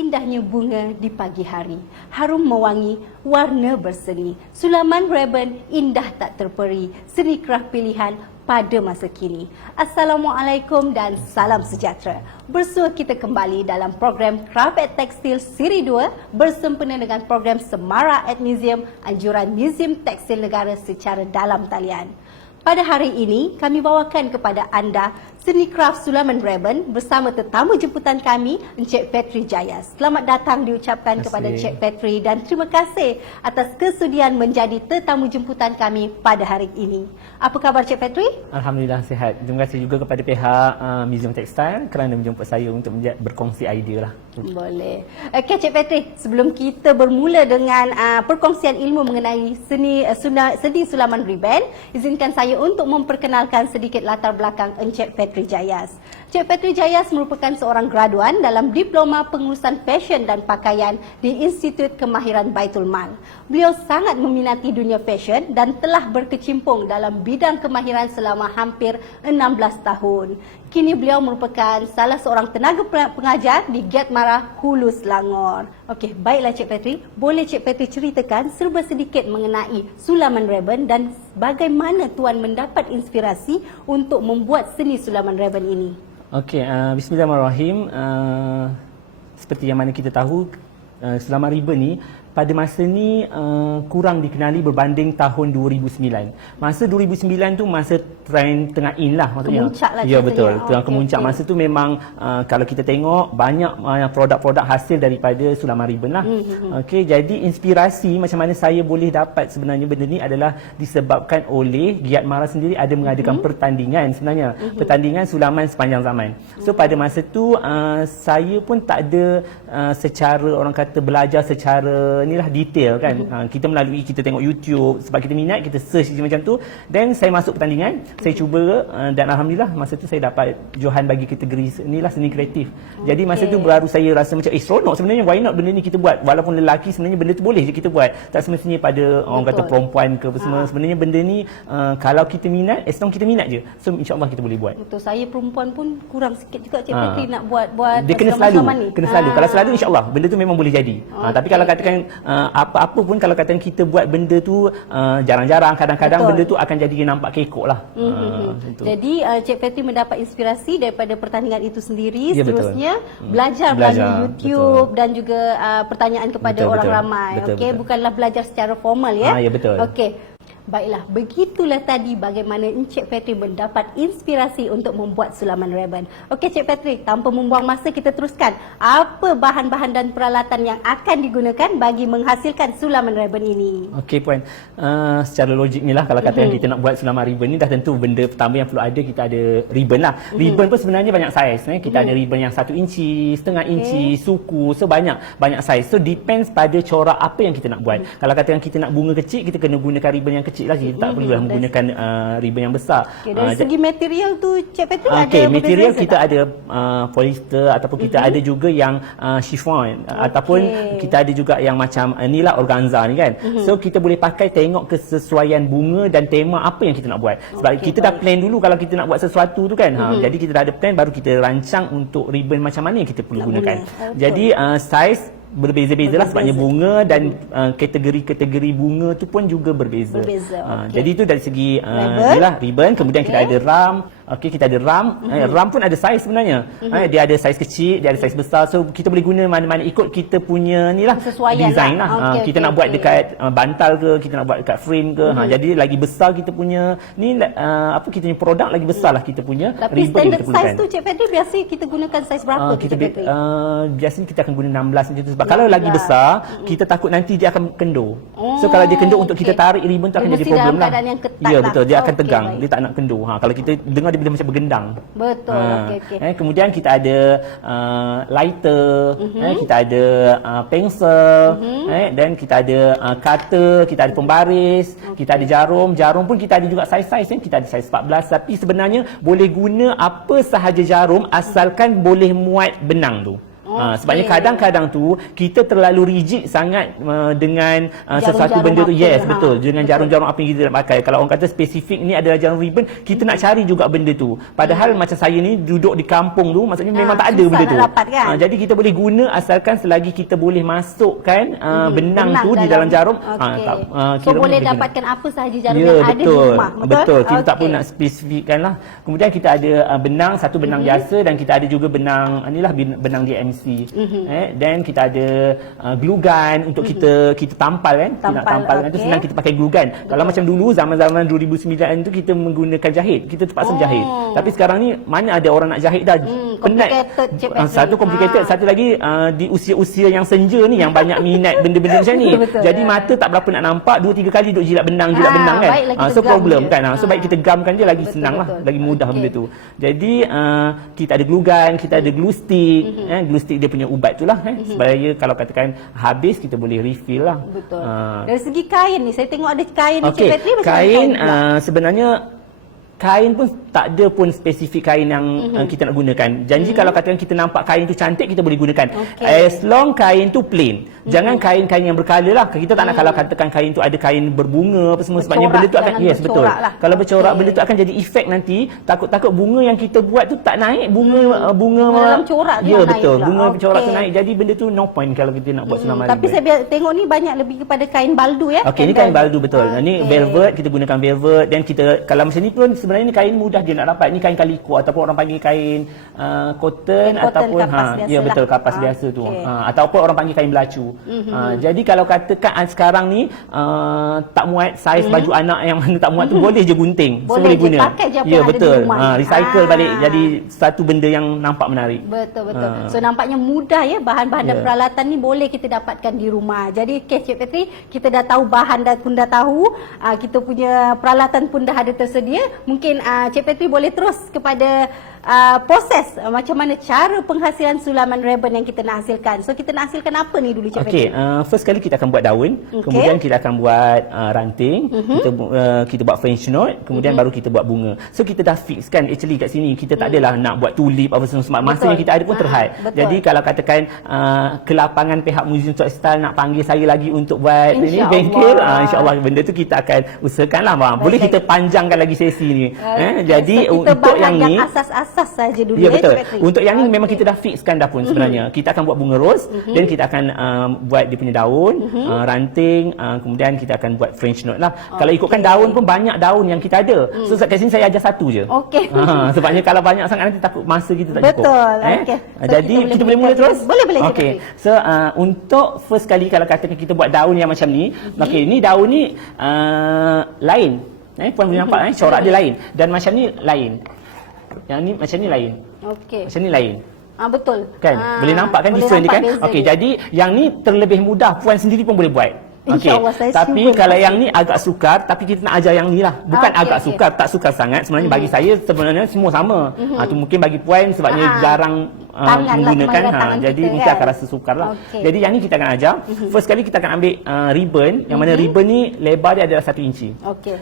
Indahnya bunga di pagi hari, harum mewangi, warna berseni. Sulaman ribbon indah tak terperi, seni kerah pilihan pada masa kini. Assalamualaikum dan salam sejahtera. Bersua kita kembali dalam program Craft at Textile Siri 2 bersempena dengan program Semara at Museum, anjuran Museum Tekstil Negara secara dalam talian. Pada hari ini, kami bawakan kepada anda seni kraft sulaman ribbon bersama tetamu jemputan kami, Encik Petri Jayas. Selamat datang diucapkan kepada Encik Petri dan terima kasih atas kesudian menjadi tetamu jemputan kami pada hari ini. Apa khabar Encik Petri? Alhamdulillah sihat. Terima kasih juga kepada pihak Museum Textile kerana menjemput saya untuk berkongsi idea lah. Boleh. Okey Encik Petri, sebelum kita bermula dengan perkongsian ilmu mengenai seni sulaman ribbon, izinkan saya untuk memperkenalkan sedikit latar belakang Encik Petri Jayas. Encik Petri Jayas merupakan seorang graduan dalam Diploma Pengurusan Fashion dan Pakaian di Institut Kemahiran Baitul Mal. Beliau sangat meminati dunia fashion dan telah berkecimpung dalam bidang kemahiran selama hampir 16 tahun. Kini beliau merupakan salah seorang tenaga pengajar di Gate Mara, Hulu, Selangor. Okey, baiklah Cik Petri, boleh Cik Petri ceritakan serba sedikit mengenai sulaman ribbon dan bagaimana tuan mendapat inspirasi untuk membuat seni sulaman ribbon ini? Okey, bismillahirrahmanirrahim. Seperti yang mana kita tahu, sulaman ribbon ni pada masa ni kurang dikenali berbanding tahun 2009. Masa 2009 tu masa trend tengah in lah maksudnya. Kemuncak lah. Ya betul. Tengah kemuncak masa tu memang kalau kita tengok banyak produk-produk hasil daripada sulaman ribbon lah. Okey, jadi inspirasi macam mana saya boleh dapat sebenarnya benda ni adalah disebabkan oleh Giat Mara sendiri ada mengadakan pertandingan sebenarnya. Pertandingan sulaman sepanjang zaman. So pada masa tu saya pun tak ada secara orang kata belajar secara inilah detail kan. Kita melalui kita tengok YouTube sebab kita minat, kita search macam tu, then saya masuk pertandingan, saya cuba dan alhamdulillah masa tu saya dapat johan bagi kategori inilah seni kreatif. Jadi masa tu baru saya rasa macam seronok sebenarnya, why not benda ni kita buat, walaupun lelaki sebenarnya benda tu boleh je kita buat, tak semestinya pada orang kata perempuan ke apa semua. Sebenarnya benda ni kalau kita minat, as long kita minat je, so insya-Allah kita boleh buat. Betul, saya perempuan pun kurang sikit juga Cik Petri nak buat dia kena selalu, kalau selalu insya-Allah benda tu memang boleh jadi. Tapi kalau katakan apa-apa pun kalau katakan kita buat benda tu jarang-jarang, kadang-kadang benda tu akan jadi nampak kekok lah. Jadi Cik Petri mendapat inspirasi daripada pertandingan itu sendiri, ya, seterusnya belajar melalui YouTube dan juga pertanyaan kepada orang ramai. Okey, bukanlah belajar secara formal ya. Ya betul. Okey. Baiklah, begitulah tadi bagaimana Encik Petri mendapat inspirasi untuk membuat sulaman ribbon. Okey Cik Petri, tanpa membuang masa kita teruskan. Apa bahan-bahan dan peralatan yang akan digunakan bagi menghasilkan sulaman ribbon ini? Okey Puan, secara logik ni lah kalau katakan kita nak buat sulaman ribbon ni, dah tentu benda pertama yang perlu ada, kita ada ribbon lah. Ribbon pun sebenarnya banyak saiz. Kita ada ribbon yang 1 inci, setengah inci, suku, so banyak saiz. So depends pada corak apa yang kita nak buat. Kalau katakan kita nak bunga kecil, kita kena gunakan ribbon yang kecil lagi, tak perlulah menggunakan ribbon yang besar. Dari segi material tu Cik Petri ada material kita tak? Ada polyester ataupun kita ada juga yang chiffon ataupun kita ada juga yang macam inilah organza ni kan. So kita boleh pakai, tengok kesesuaian bunga dan tema apa yang kita nak buat. Sebab kita dah plan dulu kalau kita nak buat sesuatu tu kan. Jadi kita dah ada plan, baru kita rancang untuk ribbon macam mana yang kita perlu gunakan. Jadi saiz berbeza-beza lah sebabnya bunga dan kategori-kategori bunga tu pun juga berbeza. Jadi itu dari segi ribbon. Kemudian kita ada ram. Okey, kita ada ram. Ram pun ada saiz sebenarnya. Dia ada saiz kecil, dia ada saiz besar. So kita boleh guna mana-mana ikut kita punya ni lah design lah. Kita nak buat dekat bantal ke, kita nak buat dekat frame ke. Jadi lagi besar kita punya ni kita punya produk lagi besar lah kita punya. Tapi standard saiz tu Cik Petri biasa kita gunakan saiz berapa Cik Petri? Biasanya kita akan guna 16 macam tu. Sebab kalau lagi besar, kita takut nanti dia akan kendur. So kalau dia kendur untuk kita tarik ribbon tu akan jadi problem lah. Ya betul, dia akan tegang, dia tak nak kendur. Kalau kita dengar dia macam bergendang. Betul. Kemudian kita ada lighter, kita ada pensel, dan kita ada cutter, kita ada pembaris, kita ada jarum. Jarum pun kita ada juga saiz-saiz, kita ada saiz 14, tapi sebenarnya boleh guna apa sahaja jarum asalkan boleh muat benang tu. Sebabnya kadang-kadang tu kita terlalu rigid sangat dengan sesuatu Jarum-jarum benda tu. apa. Yes, betul. Dengan jarum-jarum apa yang kita nak pakai. Kalau orang kata spesifik ni adalah jarum ribbon, kita nak cari juga benda tu. Padahal macam saya ni duduk di kampung tu, maksudnya memang tak ada susah benda nak tu. dapat kan? Jadi kita boleh guna asalkan selagi kita boleh masukkan benang tu di dalam jarum. So boleh guna. dapatkan apa sahaja jarum Ya, yang ada di betul. rumah. Betul. Kita tak pun nak spesifikkan lah. Kemudian kita ada benang, satu benang biasa, dan kita ada juga benang inilah benang DMC. Dan kita ada glue gun untuk kita tampal kan. Kita nak tampal kan, tu senang kita pakai glue gun. Kalau macam dulu zaman-zaman 2009 tu kita menggunakan jahit. Kita terpaksa jahit. Tapi sekarang ni mana ada orang nak jahit dah. Penat. Satu complicated, satu lagi di usia-usia yang senja ni yang banyak minat benda-benda macam ni. Jadi mata tak berapa nak nampak, 2-3 kali duk jilat benang kan. So problem kan. So baik kita gamkan je lagi senang lah, lagi mudah benda tu. Jadi kita ada glue gun, kita ada glue stick. Glue stick dia punya ubat tu lah supaya kalau katakan habis kita boleh refill lah. Betul. Dari segi kain ni, saya tengok ada kain ni Cik Petri macam kain mana? Sebenarnya kain pun tak ada pun spesifik kain yang kita nak gunakan. Janji kalau katakan kita nampak kain tu cantik, kita boleh gunakan. As long kain tu plain. Jangan kain-kain yang bercolour lah. Kita tak nak kalau katakan kain tu ada kain berbunga apa semua, sebabnya benda tu akan betul. Lah. Kalau bercorak benda tu akan jadi efek nanti. Takut-takut bunga yang kita buat tu tak naik, bunga dalam corak tu ya naik betul. pula. Bunga corak tu naik. Jadi benda tu no point kalau kita nak buat senaman. Tapi saya tengok ni banyak lebih kepada kain baldu ya. Okey, ni kain baldu betul. Ni velvet, kita gunakan velvet, dan kita kalau macam ni pun sebenarnya ni kain mudah dia nak dapat. Ni kain kaliko ataupun orang panggil kain cotton ataupun ya betul, kapas biasa tu. Ataupun orang panggil kain belacu. Jadi kalau katakan sekarang ni tak muat saiz baju anak yang mana tak muat tu, boleh je gunting. Boleh je guna. pakai je apa Ya yang ada betul. di rumah. Recycle balik jadi satu benda yang nampak menarik. Betul. So nampaknya mudah ya, bahan-bahan dan peralatan ni boleh kita dapatkan di rumah. Jadi Cik Petri, kita dah tahu bahan dan pun dah tahu, kita punya peralatan pun dah ada tersedia. Mungkin Cik Petri boleh terus kepada proses macam mana cara penghasilan sulaman ribbon yang kita nak hasilkan. So kita nak hasilkan apa ni dulu Cik Petri? First kali kita akan buat daun, kemudian kita akan buat ranting, kita buat French note, kemudian baru kita buat bunga. So kita dah fix kan actually kat sini. Kita tak adalah nak buat tulip apa semua, sebab masa yang kita ada pun terhad. Jadi kalau katakan kelapangan pihak Museum Textile nak panggil saya lagi untuk buat ini bengkel, insya-Allah benda tu kita akan usahakanlah. Boleh kita panjangkan lagi sesi ni. Jadi so, kita untuk yang ni asas saja dulu ya betul. Cik Petri. Untuk yang ni memang kita dah fixkan dah pun sebenarnya. Kita akan buat bunga ros, dan kita akan buat dia punya daun, ranting, kemudian kita akan buat French note lah. Kalau ikutkan daun pun banyak daun yang kita ada. So kat sini saya ajar satu je. Sebabnya kalau banyak sangat nanti takut masa kita tak cukup. Betul. So, jadi kita boleh mula terus? Boleh Okey. So untuk first kali kalau katakan kita buat daun yang macam ni, okey, ni daun ni lain. Puan boleh nampak corak dia lain, dan macam ni lain. Yang ni macam ni lain. Okey. Macam ni lain. Betul. Kan? Boleh nampak kan different dia kan? Okey, jadi yang ni terlebih mudah, puan sendiri pun boleh buat. Okey. Tapi kalau yang ni agak sukar, tapi kita nak ajar yang ni lah. Bukan sukar, tak sukar sangat. Sebenarnya bagi saya sebenarnya semua sama. Tu mungkin bagi puan sebabnya jarang menggunakan, jadi mungkin akan rasa sukar lah. Jadi yang ni kita akan ajar. First kali kita akan ambil ribbon, yang mana ribbon ni lebar dia adalah 1 inci.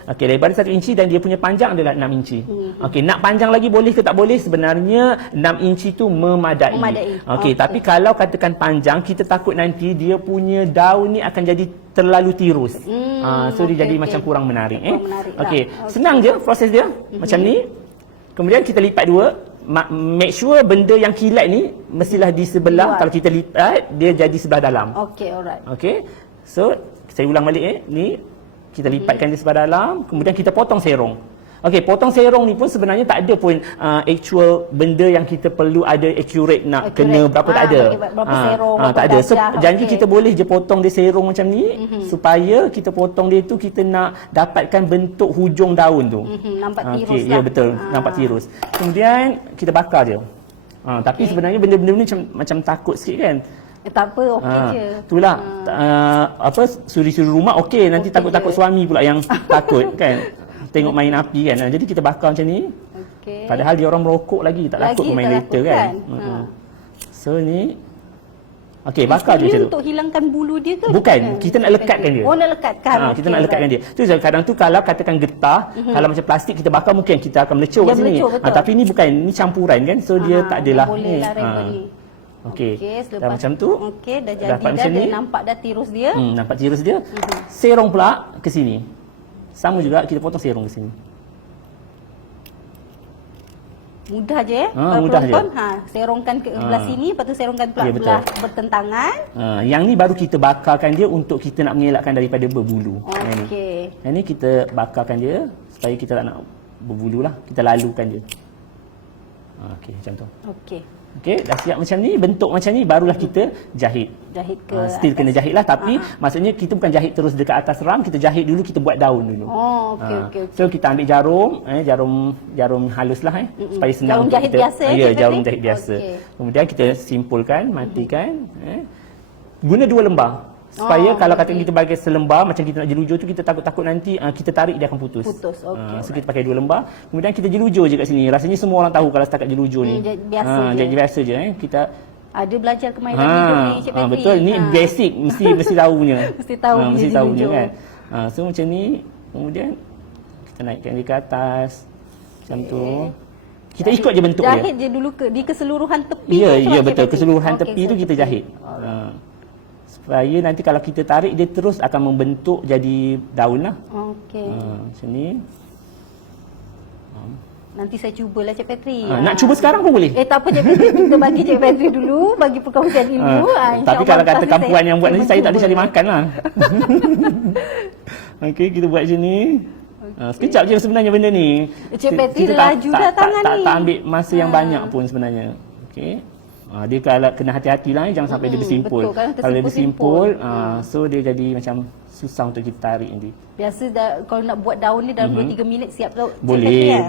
Okey, lebar dia 1 inci dan dia punya panjang adalah 6 inci. Okey, nak panjang lagi boleh ke tak boleh? Sebenarnya 6 inci tu memadai. Okey, tapi kalau katakan panjang, kita takut nanti dia punya daun ni akan jadi terlalu tirus. So dia jadi macam kurang menarik. Okey, senang je proses dia. Macam ni. Kemudian kita lipat dua. Make sure benda yang kilat ni mestilah di sebelah. Kalau kita lipat, dia jadi sebelah dalam. Okey, alright. Okey. So, saya ulang balik ni. Kita lipatkan dia sebelah dalam, kemudian kita potong serong. Okey, potong serong ni pun sebenarnya tak ada pun actual benda yang kita perlu ada accurate nak kena berapa, tak ada. Berapa serong, tak ada. So janji kita boleh je potong dia serong macam ni, supaya kita potong dia tu kita nak dapatkan bentuk hujung daun tu. Nampak tirus lah. Ya betul, nampak tirus. Kemudian kita bakar je. Tapi sebenarnya benda-benda ni macam takut sikit kan. Tak apa, okey je. Itulah suri-suri rumah okey, nanti takut-takut suami pula yang takut kan. Tengok main api kan. Jadi kita bakar macam ni. Padahal dia orang merokok lagi, tak takut main later kan. So ni okey, bakar je macam tu. Untuk hilangkan bulu dia ke? Bukan, kita nak lekatkan dia. Nak lekatkan. Kita nak lekatkan dia. Tu kadang tu kalau katakan getah, kalau macam plastik kita bakar mungkin kita akan melecur kat sini. Tapi ni bukan, ni campuran kan. So dia tak adalah boleh lah Okey. Dah macam tu. Okey, dah jadi dapat dah. macam ni. Dia nampak dah tirus dia. Nampak tirus dia. Serong pula ke sini. Sama juga kita potong serong ke sini. Mudah je mudah je. Serongkan ke belah sini, lepas tu serongkan pula Ya, betul. belah bertentangan. Yang ni baru kita bakarkan dia untuk kita nak mengelakkan daripada berbulu. Okey. Yang ni kita bakarkan dia supaya kita tak nak berbulu lah. Kita lalukan dia. Okey, macam tu. Okey. Okey, dah siap macam ni, bentuk macam ni, barulah kita jahit. Jahit ke Still kena jahit lah, tapi maksudnya kita bukan jahit terus dekat atas ram, kita jahit dulu, kita buat daun dulu. Oh, okey. So kita ambil jarum halus lah supaya senang. Jarum jahit kita, biasa ya, jarum jahit biasa. Okey. Kemudian kita simpulkan, matikan. Guna 2 lembar. Supaya kalau kata kita bagi selembar macam kita nak jelujur tu, kita takut-takut nanti kita tarik dia akan putus. Okey. So kita pakai 2 lembar. Kemudian kita jelujur je kat sini. Rasanya semua orang tahu kalau setakat jelujur ni. Jadi biasa je Kita ada belajar kemahiran hidup ni Cik Petri. Betul, ni basic mesti tahu punya. Mesti tahu mesti tahu punya kan. So macam ni, kemudian kita naikkan dia ke atas. Macam tu. Kita ikut je bentuk dia. Jahit je dulu di keseluruhan tepi. Ya, betul. Keseluruhan tepi tu kita jahit. Supaya nanti kalau kita tarik, dia terus akan membentuk jadi daun lah. Okey. Macam ni. Nanti saya cubalah Cik Petri. Nak cuba sekarang pun boleh. Tak apa Cik Petri, kita bagi Cik Petri dulu, bagi perkongsian ilmu. Tapi kalau kata kampuan yang buat nanti, saya tak boleh cari makan lah. Okey, kita buat macam ni. Sekejap je sebenarnya benda ni. Cik Petri laju dah tangan ni. Tak ambil masa yang banyak pun sebenarnya. Okey. Dia kalau kena hati-hati lah, jangan sampai dia bersimpul. Betul, kalau dia bersimpul, so dia jadi macam susah untuk kita tarik nanti. Biasa kalau nak buat daun ni dalam 2-3 minit siap tau. Boleh.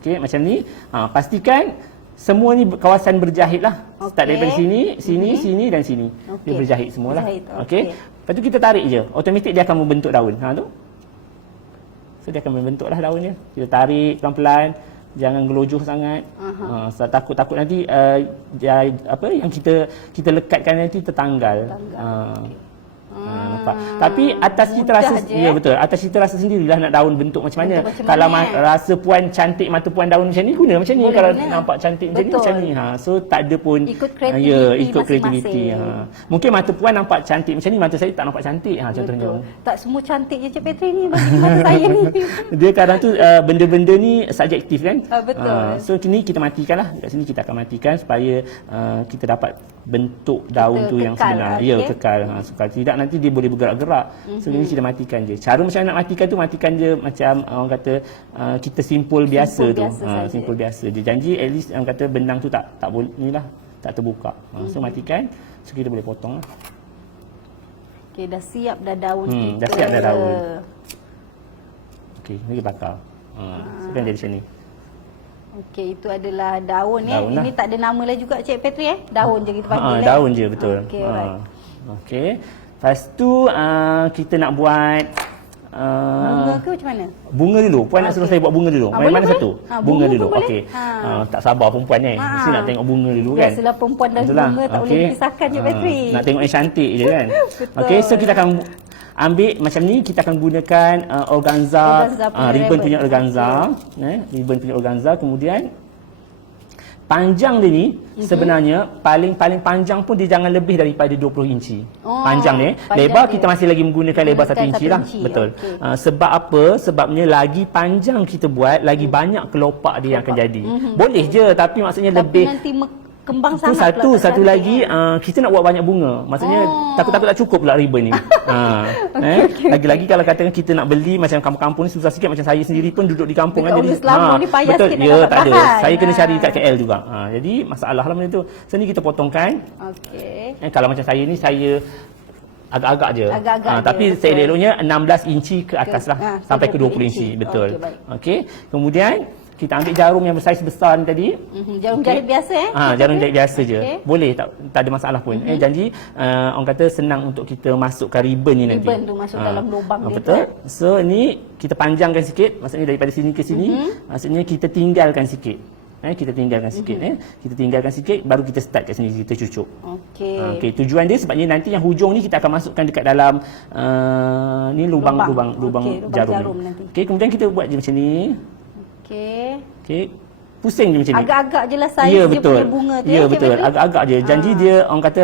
Okey, macam ni. Pastikan semua ni kawasan berjahit lah. Start daripada sini, sini dan sini. Dia berjahit semua lah. Okey. Lepas tu kita tarik je. Automatik dia akan membentuk daun. Tu. So dia akan membentuk lah daun dia. Kita tarik pelan-pelan. Jangan gelojoh sangat. Takut-takut nanti yang kita lekatkan nanti tertanggal. Nampak. Tapi atas kita rasa betul. Atas kita rasa sendirilah nak daun bentuk macam mana. Kalau rasa puan cantik mata puan daun macam ni, guna macam ni. Kalau nampak cantik macam ni, so tak ada pun ikut kreativiti ikut kreativiti. Mungkin mata puan nampak cantik macam ni, mata saya tak nampak cantik contohnya. Tak semua cantik je Cik Petri ni bagi mata saya ni. Dia kadang tu benda-benda ni subjektif kan. Betul. So kini kita matikan lah. Kat sini kita akan matikan supaya kita dapat bentuk daun tu yang sebenar. Ya, kekal. So kalau tidak nanti dia boleh bergerak-gerak. So ini kita matikan je. Cara macam nak matikan tu, matikan je macam orang kata kita simpul biasa tu. Simpul biasa je. Janji at least orang kata benang tu tak boleh inilah, tak terbuka. So matikan. So kita boleh potong lah. Okey, dah siap dah daun kita. Dah siap dah daun. Okey, lagi bakar. So kan jadi macam ni. Okey, itu adalah daun Daun lah. Ini tak ada nama lah juga Cik Petri Daun je kita panggil. Daun je, betul. Okey, alright. Okey. Lepas tu kita nak buat bunga ke macam mana? Bunga dulu. Puan nak suruh saya buat bunga dulu. Mana satu? Bunga dulu. Okey. Tak sabar perempuan ni. Mesti nak tengok bunga dulu kan. Biasalah perempuan dan bunga tak boleh dipisahkan Cik Petri. Nak tengok yang cantik je kan. Okey, so kita akan ambil macam ni, kita akan gunakan organza ribbon punya organza, ribbon punya organza. Kemudian panjang dia ni sebenarnya paling panjang pun dia jangan lebih daripada 20 inci. Panjang ni. Lebar dia kita masih lagi menggunakan lebar 1 inci lah. Betul. Sebab apa? Sebabnya lagi panjang kita buat, lagi banyak kelopak dia yang akan jadi. Boleh je, tapi maksudnya lebih nanti kembang itu sangat satu lagi kita nak buat banyak bunga. Maksudnya takut-takut tak cukup pula ribbon ni. Lagi-lagi kalau katakan kita nak beli macam kampung-kampung ni susah sikit, macam saya sendiri pun duduk di kampung kan, jadi ni payah betul. Sikit Ya, tak ada. Saya kena cari kat KL juga. Jadi masalah lah benda tu. So ni kita potongkan. Okey. Kalau macam saya ni, saya agak-agak je. Tapi betul. saya eloknya 16 inci ke atas lah. Sampai ke 20 inci. Betul. Okey. Kemudian kita ambil jarum yang bersaiz besar ni tadi. Jarum jahit biasa Jarum jahit biasa je. Boleh, tak ada masalah pun. Janji orang kata senang untuk kita masukkan ribbon ni nanti. Ribbon tu masuk dalam lubang dia. Betul. So ni kita panjangkan sikit, maksudnya daripada sini ke sini, maksudnya kita tinggalkan sikit. Kita tinggalkan sikit. Kita tinggalkan sikit, baru kita start kat sini, kita cucuk. Okey, tujuan dia sebabnya nanti yang hujung ni kita akan masukkan dekat dalam ni lubang jarum nanti. Okey, kemudian kita buat je macam ni. Okey. Pusing je macam ni. Agak-agak je lah saiz Ya, dia betul. punya bunga tu. Ya, Cik betul. Fitri? Agak-agak je. Janji dia orang kata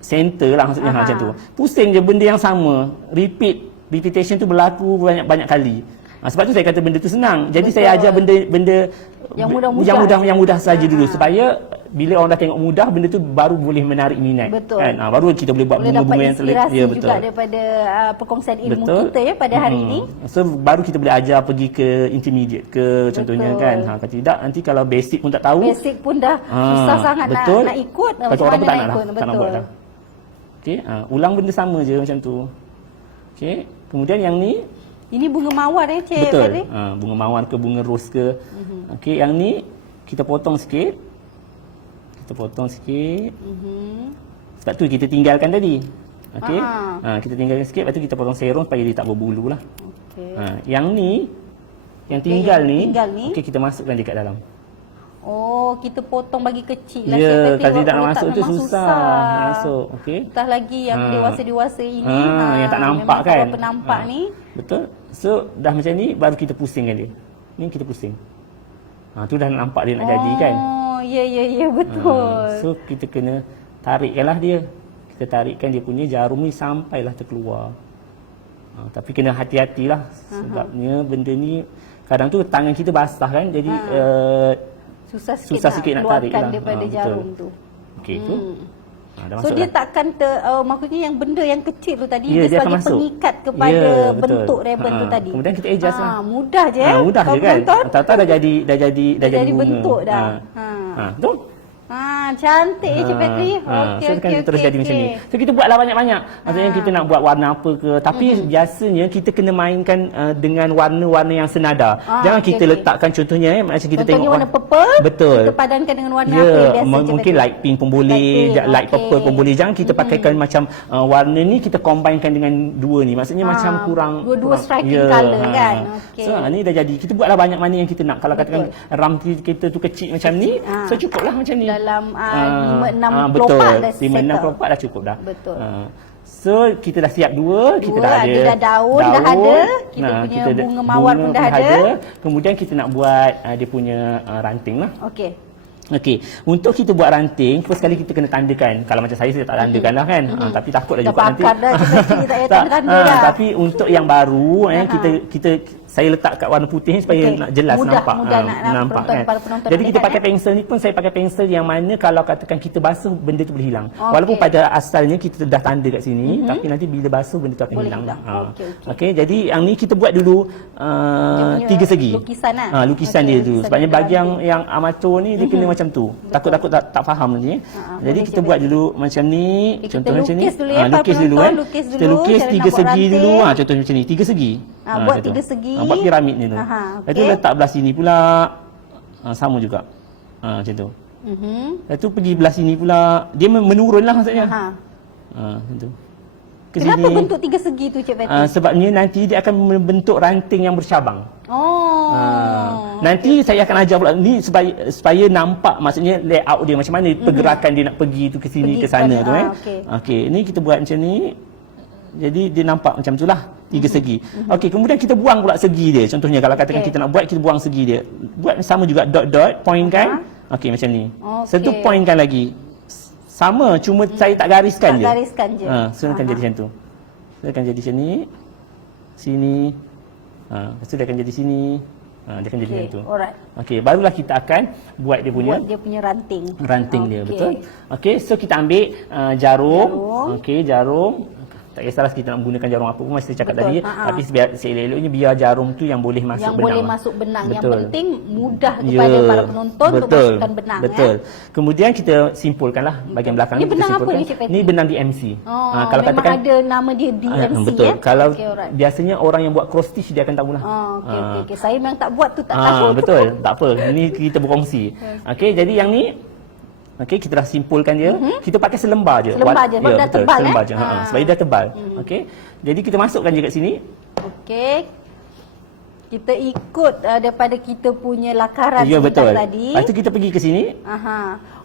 center lah maksudnya macam tu. Pusing je benda yang sama. Repetition tu berlaku banyak-banyak kali. Sebab tu saya kata benda tu senang. Jadi saya ajar benda yang mudah-mudah yang mudah saja dulu supaya bila orang dah tengok mudah, benda tu baru boleh menarik minat. Betul. Kan? Baru kita boleh buat bunga-bunga yang inspirasi ya, betul. juga daripada perkongsian ilmu Betul. kita ya pada hari ini. So baru kita boleh ajar pergi ke intermediate ke contohnya kan. Kalau tidak nanti kalau basic pun tak tahu. Basic pun dah susah sangat betul. nak ikut. Lepas tu orang pun tak nak lah. Tak nak Betul. buat dah. Okey, ulang benda sama je macam tu. Okey, kemudian yang ni Ini bunga mawar ya Cik betul. Fitri? Bunga mawar ke bunga ros ke. Okey, yang ni kita potong sikit. Kita potong sikit. Sebab tu kita tinggalkan tadi. Okey. Kita tinggalkan sikit, lepas tu kita potong serong supaya dia tak berbulu lah. Okey. Yang ni yang tinggal ni, ni. okey kita masukkan dekat dalam. Oh, kita potong bagi kecil lah Ya, Cik Fitri. kalau tidak nak Letak masuk tu memang susah. Masuk, okey. Entah lagi yang dewasa-dewasa ini. Yang tak nampak memang kan. tak nampak ni. Betul. So dah macam ni baru kita pusingkan dia. Ni kita pusing. Tu dah nampak dia nak jadi kan. Oh, ya betul. So kita kena tarikkanlah dia. Kita tarikkan dia punya jarum ni sampailah terkeluar. Tapi kena hati-hatilah sebabnya benda ni kadang tu tangan kita basah kan. Jadi susah sikit nak tarik keluarkan lah. daripada jarum tu. Okey tu. Dah So masuk dia dah. takkan maksudnya yang benda yang kecil tu tadi Ya, dia dia akan sebagai masuk. pengikat kepada Ya, betul. bentuk ribbon tu tadi. Kemudian kita adjust lah. Mudah je. Mudah je kan. Tahu-tahu dah jadi bunga. bentuk dah. Tu. Cantik Cik Fitri. So kan terus jadi macam ni. So kita buatlah banyak-banyak. Maksudnya kita nak buat warna apa ke. Tapi biasanya kita kena mainkan dengan warna-warna yang senada. Jangan kita letakkan contohnya macam kita tengok. Contohnya warna purple. Betul. Kita padankan dengan warna apa yang biasa Cik mungkin Fitri? light pink pun boleh, light purple pun boleh. Jangan kita pakaikan macam warna ni kita combinekan dengan dua ni. Maksudnya macam kurang dua striking colour kan. So ni dah jadi. Kita buatlah banyak mana yang kita nak. Kalau katakan ram kita tu kecil macam ni, so cukuplah macam ni. Dalam 5-6 betul. kelopak dah 5-6 kelopak dah cukup dah. Betul. So kita dah siap dua, kita dah ada. Dia dah daun dah ada, kita punya bunga mawar pun dah ada. Kemudian kita nak buat dia punya ranting lah. Okey. Okey, untuk kita buat ranting, first kali kita kena tandakan. Kalau macam saya tak tandakan lah kan. Tapi takutlah juga nanti. Dah pakar dah, kita tak payah tanda-tanda dah. Tapi untuk yang baru, kita saya letak kat warna putih ni supaya nak jelas nampak. Mudah nak nampak kan. para penonton Jadi kita melihat, pakai pensel ni pun saya pakai pensel yang mana kalau katakan kita basuh benda tu boleh hilang. Okey. Walaupun pada asalnya kita dah tanda kat sini, tapi nanti bila basuh benda tu akan Boleh hilang. hilang. Okey, jadi yang ni kita buat dulu tiga segi. Lukisan lah. Lukisan dia dulu. Sebabnya bagi yang amatur ni dia kena macam tu. Takut tak faham nanti. Jadi kita buat dulu macam ni. Contoh macam ni. Lukis dulu ya, lukis dulu kan. Kita lukis cara tiga nak buat segi ranting. dulu. Contoh macam ni, tiga segi. Buat macam tu. tiga segi. Buat piramid ni tu. Lepas tu letak belah sini pula. Sama juga. Macam tu. Lepas tu pergi belah sini pula. Dia menurun lah maksudnya. Macam tu. Ke Kenapa sini. bentuk tiga segi tu Cik Fitri? Sebabnya nanti dia akan membentuk ranting yang bercabang. Nanti saya akan ajar pula ni supaya nampak maksudnya layout dia macam mana pergerakan dia nak pergi tu ke sini ke sana tu Okey, ni kita buat macam ni. Jadi dia nampak macam itulah tiga segi. Okey, kemudian kita buang pula segi dia. Contohnya kalau katakan kita nak buat, kita buang segi dia. Buat sama juga dot point kan. Okey macam ni. Satu point kan lagi. Sama, cuma saya tak gariskan je. Gariskan je. So akan jadi macam tu. Dia akan jadi macam ni. Sini. Lepas tu dia akan jadi sini. Dia akan jadi macam tu. Alright. Okey, barulah kita akan buat dia punya ranting. Ranting dia, betul. Okey, so kita ambil jarum. Okey, jarum. Tak kisahlah kita nak gunakan jarum apa pun macam saya cakap tadi. Tapi seelok-eloknya biar jarum tu yang boleh masuk benang. Yang boleh masuk benang. Betul. Yang penting mudah kepada para penonton untuk masukkan benang. Betul. Kemudian kita simpulkanlah bagian belakang Ni benang apa ni Cik Fitri? Ni benang DMC. Kalau memang ada nama dia DMC betul. Kalau alright. biasanya orang yang buat cross stitch dia akan tahulah. Okey. Saya memang tak buat tu tak tahu. Betul. Tak apa. Ini kita berkongsi. Okey, jadi yang ni okey, kita dah simpulkan dia. Kita pakai selembar je. Selembar je, sebab dah tebal selembar je. Sebab dia dah tebal. Okey. Jadi kita masukkan je kat sini. Okey. Kita ikut daripada kita punya lakaran betul. tadi. Lepas tu kita pergi ke sini.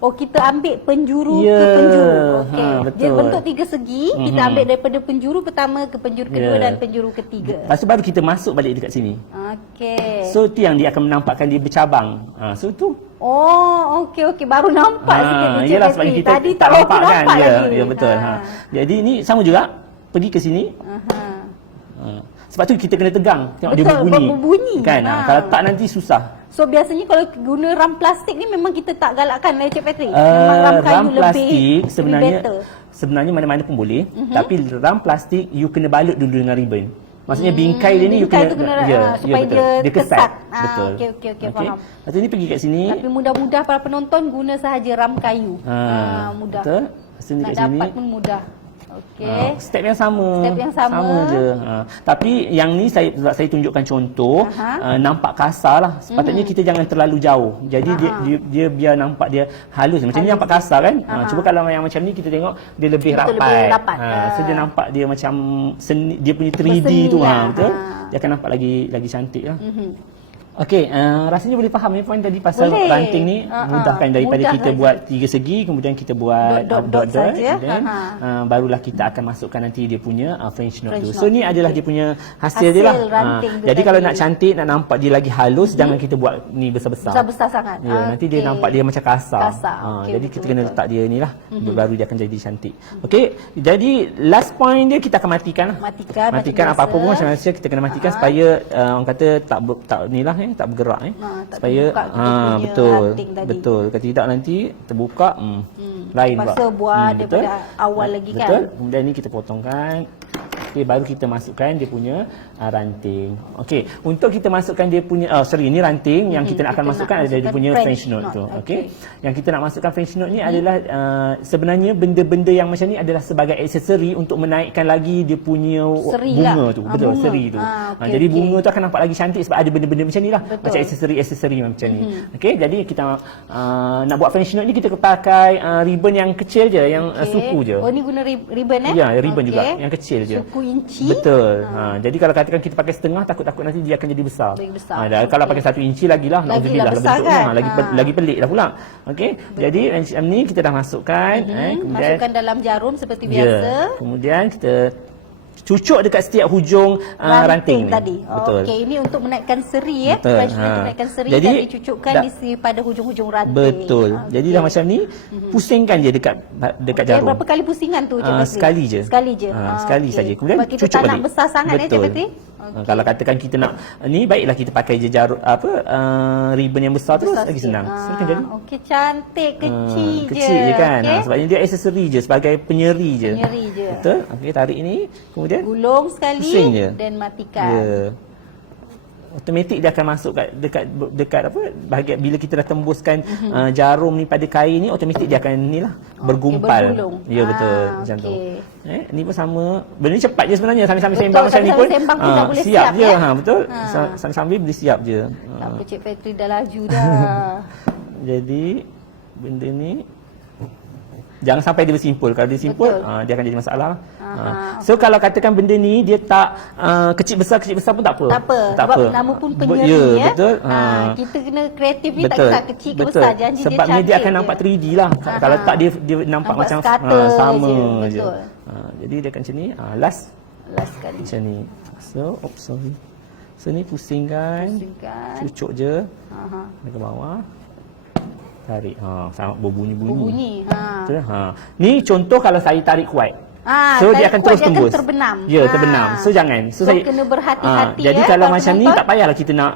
Oh, kita ambil penjuru ke penjuru. Okey. Betul. Dia bentuk tiga segi. Kita ambil daripada penjuru pertama ke penjuru kedua dan penjuru ketiga. Lepas tu baru kita masuk balik dekat sini. Okey. So tu yang dia akan menampakkan dia bercabang. So tu Oh, okey. Baru nampak sikit Encik Yelah, Patrick. sebab kita Tadi tak nampak kan. nampak Ya, lagi. ya betul. Jadi ni sama juga. Pergi ke sini. Sebab tu kita kena tegang. Tengok dia Betul, berbunyi. berbunyi. Kan? Kalau tak nanti susah. So biasanya kalau guna ram plastik ni memang kita tak galakkan lah Encik Patrick. Memang ram kayu Ram plastik lebih sebenarnya better. sebenarnya mana-mana pun boleh. Tapi ram plastik you kena balut dulu dengan ribbon. Maksudnya bingkai dia ni you bingkai kena tu kena, supaya betul. dia kesat. kesat. Betul. Okey, faham. Lepas tu ni pergi kat sini. Tapi mudah-mudah para penonton guna sahaja ram kayu. Mudah. Betul. Lepas tu ni Nak kat sini. dapat pun mudah. Okey. Step yang sama. Step yang sama. je. Tapi yang ni saya tunjukkan contoh, nampak kasar lah. Sepatutnya kita jangan terlalu jauh. Jadi dia biar nampak dia halus. Macam ni nampak kasar kan? Cuba kalau yang macam ni kita tengok dia lebih Betul, rapat. lebih rapat. So dia nampak dia macam seni, dia punya 3D Berseni tu lah. betul. Dia akan nampak lagi cantik lah. Okey, rasanya boleh faham ya point tadi pasal Boleh. ranting ni mudahkan daripada Mudah kita saja. buat tiga segi, kemudian kita buat Dot-dot saja. dan barulah kita akan masukkan nanti dia punya French knot tu. French So knot. ni adalah dia punya Hasil hasil dia lah. ranting tu Jadi kalau tadi. nak cantik, nak nampak dia lagi halus, jangan kita buat ni besar-besar. Besar-besar sangat. Ya, nanti dia nampak dia macam kasar. Kasar. Okey, Jadi betul, kita kena betul. letak dia ni lah, baru dia akan jadi cantik. Okey, jadi last point dia kita akan matikan lah. Matikan macam apa-apa pun biasa. macam biasa kita kena matikan supaya orang kata tak ni lah tak bergerak tak supaya terbuka kita punya betul ranting tadi. betul. Kalau tidak nanti terbuka lain pula. Masa buat betul. daripada awal lagi kan. Betul. Kemudian ni kita potongkan. Okey, baru kita masukkan dia punya ranting. Okey, untuk kita masukkan dia punya ini ranting yang kita nak akan masukkan adalah dia punya French knot tu. Okey. Yang kita nak masukkan French knot ni adalah sebenarnya benda-benda yang macam ni adalah sebagai aksesori untuk menaikkan lagi dia punya Seri bunga lah. tu. Betul, Bunga. seri tu. Okey, Jadi okey. bunga tu akan nampak lagi cantik sebab ada benda-benda macam ni lah. Betul. Macam aksesori macam ni. Okey, jadi kita nak buat French knot ni kita pakai ribbon yang kecil je, yang suku je. Oh ni guna ribbon Ya, ribbon juga yang kecil je. Suku inci. Betul. Jadi kalau katakan kita pakai setengah, takut-takut nanti dia akan jadi besar. Lagi besar. Dan kalau pakai 1 inci lagilah, Lagilah nauzubillah, besar bentuknya kan? lagi pelik dah pula. Okey. Jadi macam ni kita dah masukkan, kemudian Masukkan dalam jarum seperti ya, biasa. kemudian kita cucuk dekat setiap hujung ranting ni. tadi. Betul. Okey, ini untuk menaikkan seri ya. Betul. French knot untuk menaikkan seri Jadi, dan dicucukkan pada hujung-hujung ranting. Betul. Jadi dah macam ni, pusingkan je dekat jarum. Berapa kali pusingan tu Cik Patri? Sekali je. Sekali je. Sekali okey. saja. Kemudian Sebab kita cucuk tak nak balik. besar sangat Cik Betul. Patri. Kalau katakan kita nak ni, baiklah kita pakai je jarum ribbon yang besar tu Besar lagi sikit. senang. So kan jadi Okey, cantik, kecil je. kecil je kan. Okey. Sebabnya dia aksesori je, sebagai penyeri je. Penyeri je. Betul. Okey, tarik ni, kemudian Gulung sekali pusing je. dan matikan. Ya. Automatik dia akan masuk dekat apa bahagian bila kita dah tembuskan jarum ni pada kain ni, automatik dia akan ni lah bergumpal. bergulung. Ya betul macam tu. okey. Ni pun sama. Benda ni cepat je sebenarnya, sambil-sambil Betul, sembang macam ni pun. sambil-sambil sembang pun dah boleh siap siap, je. ya? Betul. Sambil-sambil boleh siap je. Tak apa Cik Patri dah laju dah. Jadi benda ni jangan sampai dia bersimpul. Kalau dia simpul, Betul. dia akan jadi masalah. So kalau katakan benda ni dia tak kecil besar pun tak apa. Tak apa. Sebab nama pun penyeri Ya, ya. betul. Kita kena kreatif ni tak Betul. kisah kecil ke Betul. besar, janji Sebabnya dia dia cantik akan je. nampak 3D lah. Kalau tak dia nampak Nampak macam sekata sama je. je. Betul. Jadi dia akan macam ni. Last sekali. macam ni. Sorry. So ni pusingkan. Pusingkan. Cucuk je. Aha. Ke bawah. Tarik. Sama berbunyi-bunyi. Berbunyi. Betul. Ni contoh kalau saya tarik kuat. So tarik dia akan kuat, terus dia akan tembus. terbenam. Ya, terbenam. So jangan. So, kena berhati-hati jadi ya, kalau para macam ni penonton. tak payahlah kita nak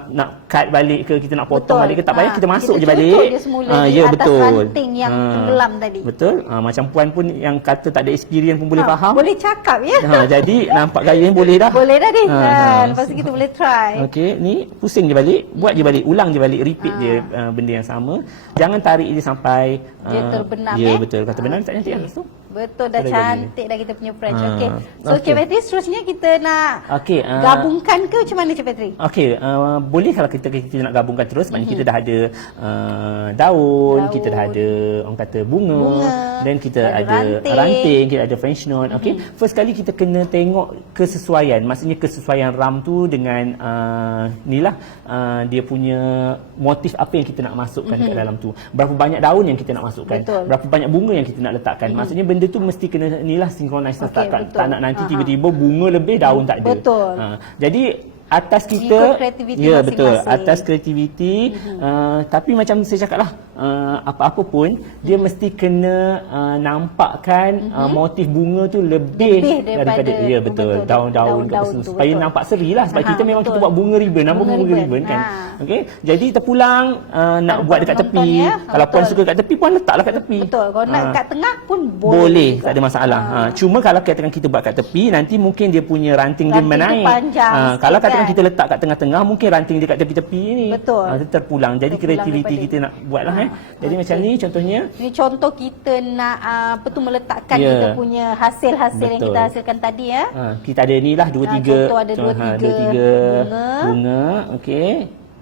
cut balik ke, kita nak potong Betul. balik ke, tak payah, kita masuk kita je balik. cucuk je semula di Ya, atas betul. ranting yang tenggelam tadi. Betul. Macam puan pun yang kata tak ada experience pun boleh faham. Boleh cakap ya. Jadi nampak gaya ni boleh dah. Boleh dah ni. Ha. Lepas tu kita boleh try. Okey, ni pusing je balik, buat je balik, ulang je balik, repeat je benda yang sama. Jangan tarik dia sampai Dia terbenam, Ya, eh? betul. Kalau terbenam tak cantik kan. So, Betul, dah Ada cantik dah kita punya French. Okey. So okey. Cik Patri, seterusnya kita nak Okey, gabungkan ke macam mana Cik Patri? Okey, boleh kalau kita nak gabungkan terus, maknanya kita dah ada daun, kita dah ada orang kata bunga, dan kita ada ranting, kita ada French knot. Okey, first kali kita kena tengok kesesuaian, maksudnya kesesuaian ram tu dengan nilah dia punya motif apa yang kita nak masukkan kat dalam tu. Berapa banyak daun yang kita nak masukkan, Betul. berapa banyak bunga yang kita nak letakkan. Maksudnya benda tu mesti kena nilah synchronize. Okey, betul. Tak nak nanti tiba-tiba bunga lebih, daun tak ada. Betul. Jadi atas kita, ikut kreativiti ya betul, masing-masing. atas kreativiti. Tapi macam saya cakap lah, apa-apa pun dia mesti kena nampakkan motif bunga tu lebih daripada, ya betul, daun-daun tu, supaya betul. nampak seri lah. Sebab kita memang betul. kita buat bunga ribbon, nama bunga ribbon kan. Okey, jadi terpulang nak buat dekat penonton tepi. ya. Kalau puan Betul. suka kat tepi, puan letaklah kat tepi. Betul. Kalau nak kat tengah pun Boleh, juga. tak ada masalah. Cuma kalau katakan kita buat kat tepi, nanti mungkin dia punya ranting dia Ranting tu menaik. panjang sikit Kalau katakan kan. kita letak kat tengah-tengah, mungkin ranting dia kat tepi-tepi ni. Betul. Dia terpulang. Jadi Terpulang kreativiti daripada- kita nak buat lah. Jadi okey. macam ni contohnya. Ini contoh kita nak apa tu meletakkan Ya. kita punya hasil-hasil yang Betul. kita hasilkan tadi ya. Kita ada ni lah 2-3 contoh ada 2-3 bunga. Okey.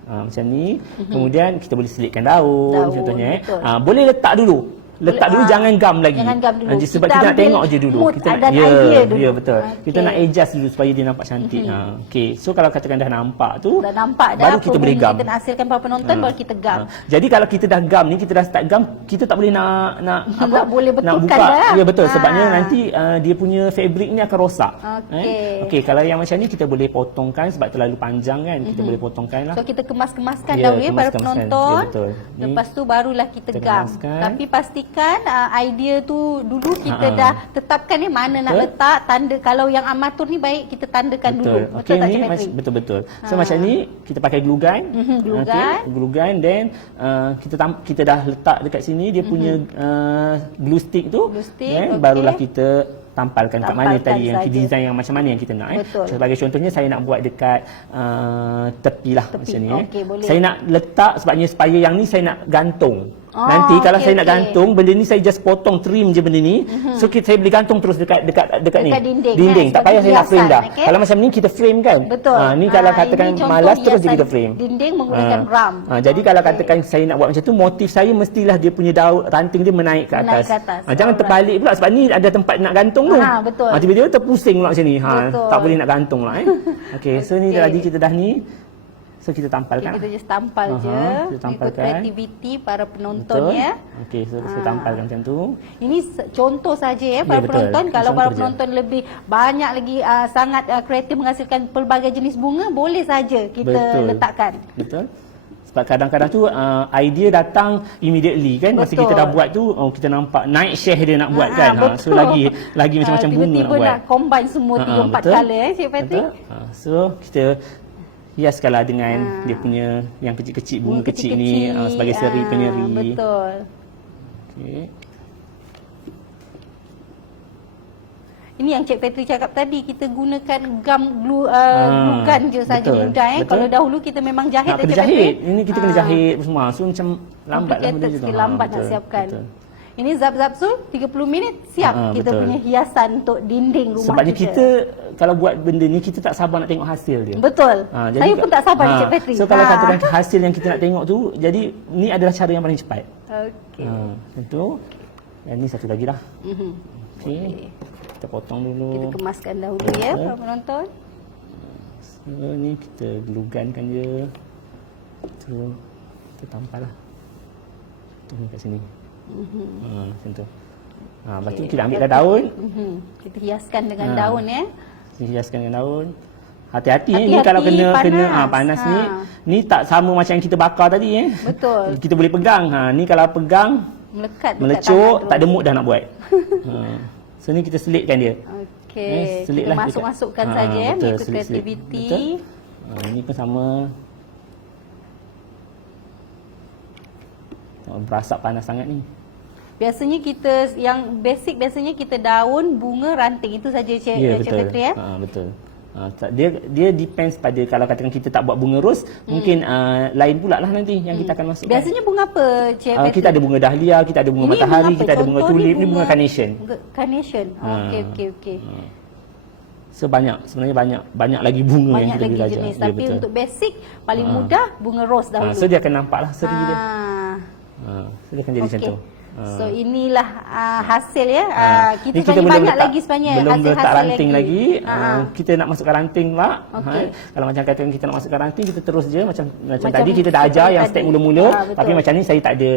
Macam ni. Kemudian kita boleh selitkan daun contohnya. betul. Boleh letak dulu. Letak dulu, jangan gam lagi. Jangan gam dulu. Sebab Kita kita nak ambil tengok je dulu. mood Kita nak, dan idea dulu. Ya, betul. Kita Okey. nak adjust dulu supaya dia nampak cantik. Okey. So kalau katakan dah nampak tu, Dah nampak dah baru kita apa boleh bunga gam. kita nak hasilkan para penonton baru kita gam. Jadi kalau kita dah gam ni, kita dah start gam, kita tak boleh nak Tak boleh nak betulkan buka. dah. Ya betul, sebabnya nanti dia punya fabric ni akan rosak. Okey. Okey, kalau yang macam ni kita boleh potongkan sebab terlalu panjang kan. Kita boleh potongkan lah. So kita kemas-kemaskan Ya, dahulu ya para kemas-kemaskan. penonton. Ya, betul. Ni Lepas tu barulah kita kita gam. kemaskan. Tapi pastikan idea tu dulu kita Ha-ha. dah tetapkan ni mana nak Betul. letak, tanda kalau yang amatur ni baik kita tandakan dulu. Betul. Betul tak ni Cik Petri? betul-betul. So macam ni kita pakai glue gun. glue gun. Okey, glue gun, then kita dah letak dekat sini dia punya glue stick tu. Glue stick, Then okey. barulah kita tampalkan kat mana Tampalkan tadi yang saja. design yang macam mana yang kita nak. Betul. Sebagai contohnya saya nak buat dekat tepi lah Tepi, macam ni. okey, boleh. Saya nak letak sebabnya supaya yang ni saya nak gantung. Oh, Nanti kalau okey, saya nak okey. gantung, benda ni saya just potong, trim je benda ni. So saya boleh gantung terus dekat ni. Dekat dinding, Tak sebagai payah saya nak frame hiasan, dah. okey? Kalau macam ni kita frame kan. Betul. Ni kalau katakan ini contoh malas terus je hiasan kita frame. Dinding menggunakan ram. Jadi kalau Okey. katakan saya nak buat macam tu, motif saya mestilah dia punya daun ranting dia menaik ke Menaik atas. ke atas. Jangan Alright. terbalik pula sebab ni ada tempat nak gantung tu. Betul. Tiba-tiba terpusing pula macam ni. Betul. Tak boleh nak gantung lah. Okey, so ni Okey. tadi kita dah ni. So kita tampalkan. Kita just tampal je. Kita Ikut tampalkan. kreativiti para penonton ya. Okey, so saya tampalkan macam tu. Ini contoh saja ya para betul. penonton. Kalau Contoh para je. penonton lebih banyak lagi sangat kreatif menghasilkan pelbagai jenis bunga, boleh saja kita Betul. letakkan. Betul. Sebab kadang-kadang tu idea datang immediately kan. Masa Betul. kita dah buat tu, kita nampak naik share dia nak buat kan. So betul. lagi macam-macam bunga nak tiba-tiba buat. nak combine semua 3-4 betul. colour Cik Petri. Betul. So kita hiaskanlah dengan dia punya yang kecil-kecil bunga kecil ni sebagai seri penyeri. Betul. Okey. Ini yang Cik Petri cakap tadi, kita gunakan gum glue gun je saja betul, mudah betul. Kalau dahulu kita memang jahit Nak kena Cik Petri. jahit. Ini kita kena jahit semua. So macam lambat lah benda Complicated tu. sikit, lambat nak betul, siapkan. betul. Ini zap-zap sul 30 minit siap kita betul. punya hiasan untuk dinding rumah Sebabnya kita kalau buat benda ni kita tak sabar nak tengok hasil dia. Betul. Jadi Saya pun tak sabar ni Cik Petri. So kalau katakan hasil yang kita nak tengok tu, jadi ni adalah cara yang paling cepat. Okey. Tentu. Dan ni satu lagi lah. Okey. Kita potong dulu. Kita kemaskan dahulu ya para penonton. So ni kita glue gunkan je. Tu kita tampal lah. Tu ni kat sini. Macam tu. Lepas tu kita ambil dah daun. Kita hiaskan dengan daun ya. Kita hiaskan dengan daun. Hati-hati ni Hati-hati, kalau kena panas. panas ni. Ni tak sama macam yang kita bakar tadi Betul. Kita boleh pegang. Ni kalau pegang Melekat dekat melecuk, tangan tak ada dulu. mood dah nak buat. So ni kita selitkan dia. Okey. Kita selitlah dekat- masuk-masukkan saja ya betul, mengikut selit-selit. kreativiti. Betul. Ini pun sama. Berasap panas sangat ni. Biasanya kita yang basic biasanya kita daun, bunga, ranting itu saja Cik betul. Petri ya. Betul. Dia depends pada kalau katakan kita tak buat bunga ros, mungkin lain pula lah nanti yang kita akan masukkan. Biasanya bunga apa Cik Petri? Kita ada bunga dahlia, kita ada bunga Ini matahari, bunga apa? kita ada bunga Contoh tulip, ni bunga carnation. Carnation. Okey. So sebenarnya banyak lagi bunga yang Banyak kita lagi boleh belajar. jenis. Ya, Tapi betul. untuk basic paling mudah bunga ros dahulu. So dia akan nampaklah seri dia. So dia akan jadi macam Okey. tu. So inilah hasil ya. Ni Kita sebenarnya belum banyak letak- lagi sebenarnya belum hasil-hasil letak ranting lagi. Kita nak masukkan ranting pula. Okey. Kalau macam katakan kita nak masukkan ranting, kita terus je macam Macam tadi kita dah ajar seperti yang tadi. step mula-mula, Betul. tapi macam ni saya tak ada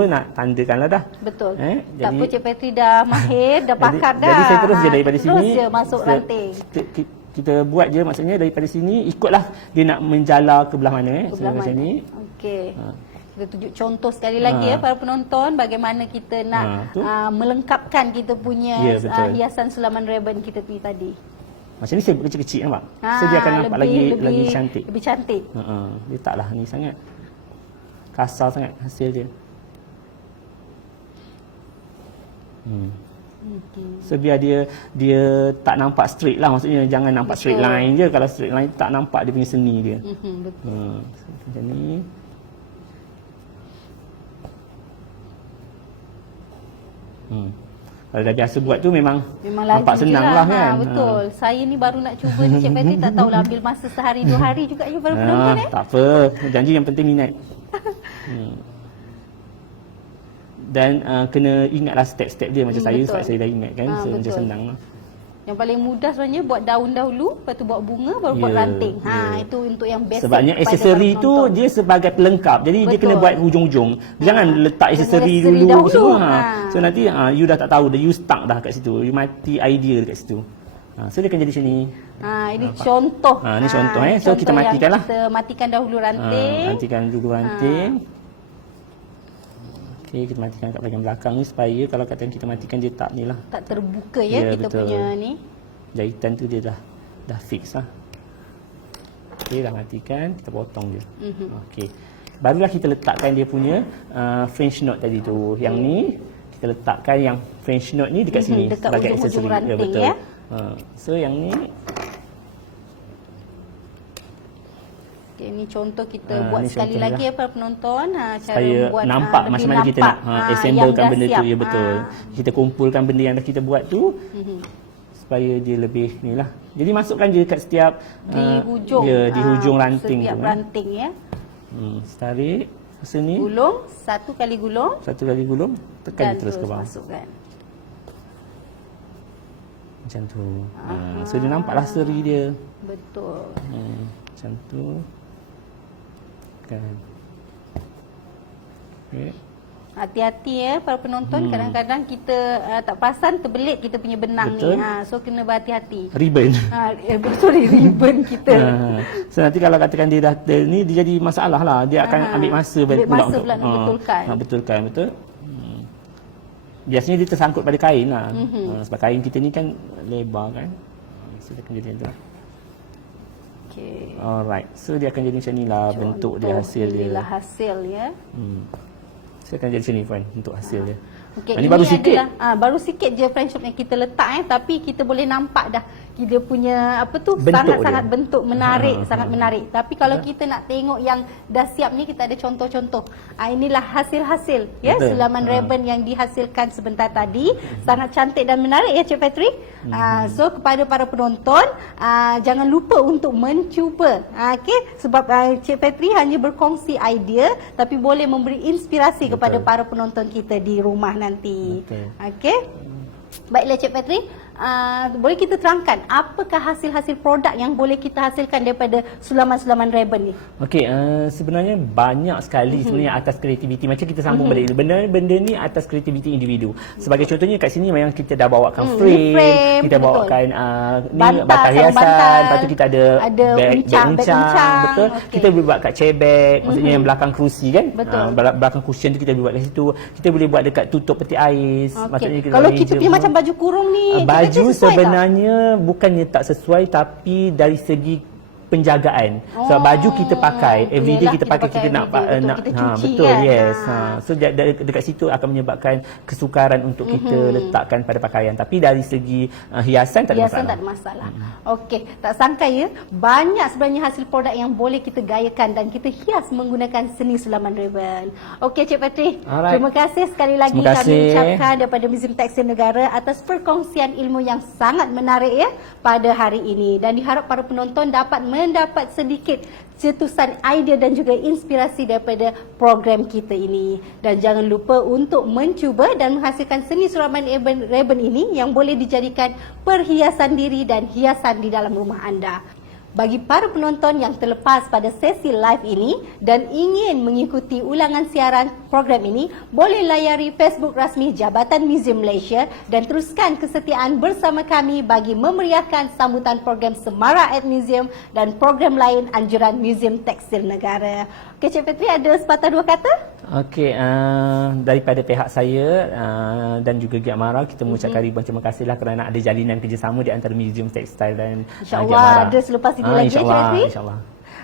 nak tandakan lah dah. Betul. Tak Jadi apa Cik Petri dah mahir, dah pakar dah. Jadi saya terus je daripada terus sini. Terus je masuk ranting. Kita buat je, maksudnya daripada sini ikutlah dia nak menjala ke belah mana Belah macam mana? ni. Okey. Kita tunjuk contoh sekali lagi para penonton bagaimana kita nak tu. melengkapkan kita punya Ya, betul. hiasan sulaman ribbon kita ni tadi. Macam ni saya buat kecil-kecil nampak. So dia akan nampak lagi cantik. Lebih cantik. Dia taklah ni sangat kasar sangat hasil dia. So biar dia tak nampak straight lah, maksudnya jangan nampak straight line je. Kalau straight line tak nampak dia punya seni dia. Betul. So, macam ni. Kalau dah biasa buat tu memang nampak laju senang je lah kan. Betul. Saya ni baru nak cuba ni Cik Patty, tak tahulah ambil masa sehari 2 hari juga je para penonton Tak apa, janji yang penting minat. Dan kena ingatlah step-step dia macam saya, betul. sebab saya dah ingat kan. So, macam senang lah. Yang paling mudah sebenarnya buat daun dahulu, lepas tu buat bunga, baru buat ranting. Itu untuk yang basic. Sebabnya aksesori tu dia sebagai pelengkap. Jadi dia kena buat hujung-hujung. Jangan letak aksesori dulu semua. So nanti you dah tak tahu dah, you stuck dah kat situ. You mati idea dekat situ. So dia akan jadi macam ni. Ini contoh. Ini contoh So kita matikan lah. Kita matikan dahulu ranting. Matikan dulu ranting. Okey, kita matikan kat bahagian belakang ni supaya kalau katakan kita matikan dia tak ni lah. Tak terbuka kita betul. punya ni. Jahitan tu dia dah fix lah. Okey, dah matikan, kita potong dia. Okey. Barulah kita letakkan dia punya French knot tadi tu. Yang ni kita letakkan yang French knot ni dekat sini dekat sebagai ujung-ujung aksesori. ranting, Betul. ya. So yang ni Ini contoh kita buat sekali lagi para penonton, cara supaya buat nampak macam mana kita nak assemblekan benda tu. Ya betul. Kita kumpulkan benda yang dah kita buat tu supaya dia lebih ni lah. Jadi masukkan je kat setiap di hujung, di hujung ranting setiap tu. ranting ya. Tarik sini. Gulung, satu kali gulung. Tekan terus ke bawah. Masukkan. Macam tu. So dia nampaklah seri dia. Betul. Macam tu. Okay. Hati-hati para penonton, kadang-kadang kita tak perasan terbelit kita punya benang. Betul. Ni. So kena berhati-hati. Ribbon. Betul, ribbon kita. So nanti kalau katakan dia dah ni, dia jadi masalah lah. Dia akan ambil masa pula untuk nak betulkan. Betulkan, betul. Biasanya dia tersangkut pada kain lah. Sebab kain kita ni kan lebar kan. So dia akan jadi macam tu. Okay. Alright. So dia akan jadi macam ni lah bentuk dia, hasil dia. Inilah hasil ya. So akan jadi macam ni Puan, untuk hasil dia. Okay, ini baru sikit. Baru sikit je French knot yang kita letak tapi kita boleh nampak dah dia punya Bentuk sangat-sangat dia. bentuk menarik, sangat menarik. Tapi kalau kita nak tengok yang dah siap ni, kita ada contoh-contoh. Inilah hasil-hasil ya, sulaman ribbon yang dihasilkan sebentar tadi. Sangat cantik dan menarik ya Cik Patty. So kepada para penonton, jangan lupa untuk mencuba. Okey, sebab Cik Patty hanya berkongsi idea tapi boleh memberi inspirasi kepada para penonton kita di rumah nanti. Okey. Baiklah Cik Patty, boleh kita terangkan apakah hasil-hasil produk yang boleh kita hasilkan daripada sulaman-sulaman ribbon ni? Okey, sebenarnya banyak sekali sebenarnya atas kreativiti. Macam kita sambung balik, benda ni atas kreativiti individu. Sebagai contohnya kat sini memang kita dah bawakan frame, kita bawakan batang hiasan, lepas tu kita ada beg uncang, betul. Kita boleh buat kat chair bag, maksudnya yang belakang kerusi kan. Belakang cushion tu kita boleh buat kat situ. Kita boleh buat dekat tutup peti ais. Maksudnya kalau kita punya macam baju kurung ni, baju sebenarnya bukannya tak sesuai, tapi dari segi penjagaan. Sebab baju kita pakai everyday, kita pakai, kita nak kita cuci betul kan? Yes. So dekat situ akan menyebabkan kesukaran untuk kita letakkan pada pakaian. Tapi dari segi hiasan tak ada masalah. Tak ada masalah. Okey, tak sangka ya, banyak sebenarnya hasil produk yang boleh kita gayakan dan kita hias menggunakan seni sulaman ribbon. Okey Cik Patty, terima kasih sekali lagi kami ucapkan daripada Museum Tekstil Negara atas perkongsian ilmu yang sangat menarik ya pada hari ini, dan diharap para penonton dapat mendapat sedikit cetusan idea dan juga inspirasi daripada program kita ini. Dan jangan lupa untuk mencuba dan menghasilkan seni sulaman ribbon ini yang boleh dijadikan perhiasan diri dan hiasan di dalam rumah anda. Bagi para penonton yang terlepas pada sesi live ini dan ingin mengikuti ulangan siaran program ini, boleh layari Facebook rasmi Jabatan Muzium Malaysia dan teruskan kesetiaan bersama kami bagi memeriahkan sambutan program Semara at Museum dan program lain anjuran Muzium Tekstil Negara. Okey, Cik Fitri, ada sepatah dua kata? Okey, daripada pihak saya dan juga Giat Mara, kita mengucapkan ribuan terima kasihlah kerana ada jalinan kerjasama di antara Muzium Tekstil dan Giat Mara. InsyaAllah ada selepas ini lagi, Cik Fitri. InsyaAllah.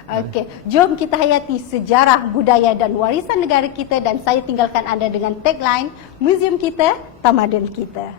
Okey, jom kita hayati sejarah, budaya dan warisan negara kita, dan saya tinggalkan anda dengan tagline Muzium kita, tamadun kita.